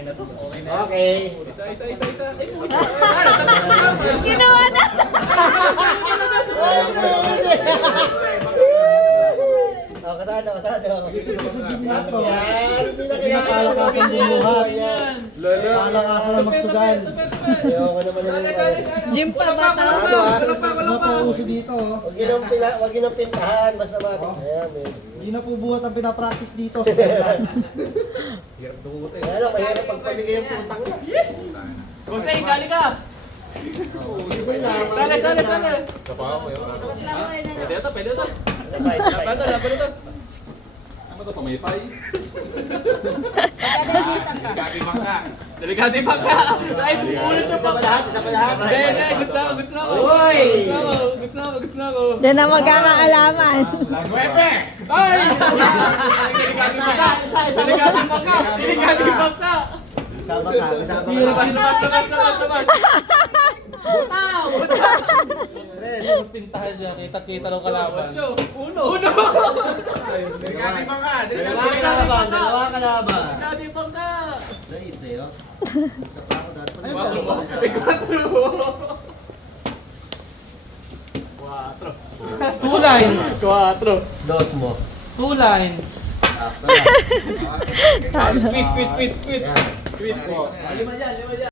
Okay na to. Okay na. Okay. Isa. Ay, puta. Ginawa na. Oh, kasado. Yan. Pinakalakasan ng buhat. Lala. Palakasan ng magsugal. Ayoko naman yung Gym pa ba to? Ano po uso dito? Huwag yun ang pintahan. Basta matik. Ayan, eh. Hindi na po buhat ang pinapractice dito. Sa kailan. Hirap dugot eh. Kaya lang, mahirap pagpamigay yung putang na. Jose, sali ka! Sali! Pwede ito. Laban ito. Ano to, pamaypay? Delikado yung pangka! Ay, pumulot yung Isa pa pangka! lahat. Hindi, gusto ko! Uy! Gusto ko! Yan ang magkakaalaman. Ay! Delikado yung pangka! Delikado yung pangka! Kasama ka. Labas! Tres. Pintahan niya. Kita raw kalaban. Uno! Dalawa kalaban. Delikado yung pangka! Sa isa, oh. Isa pa ako dati. Two lines. 4. Dos mo. Two lines. After. Quit.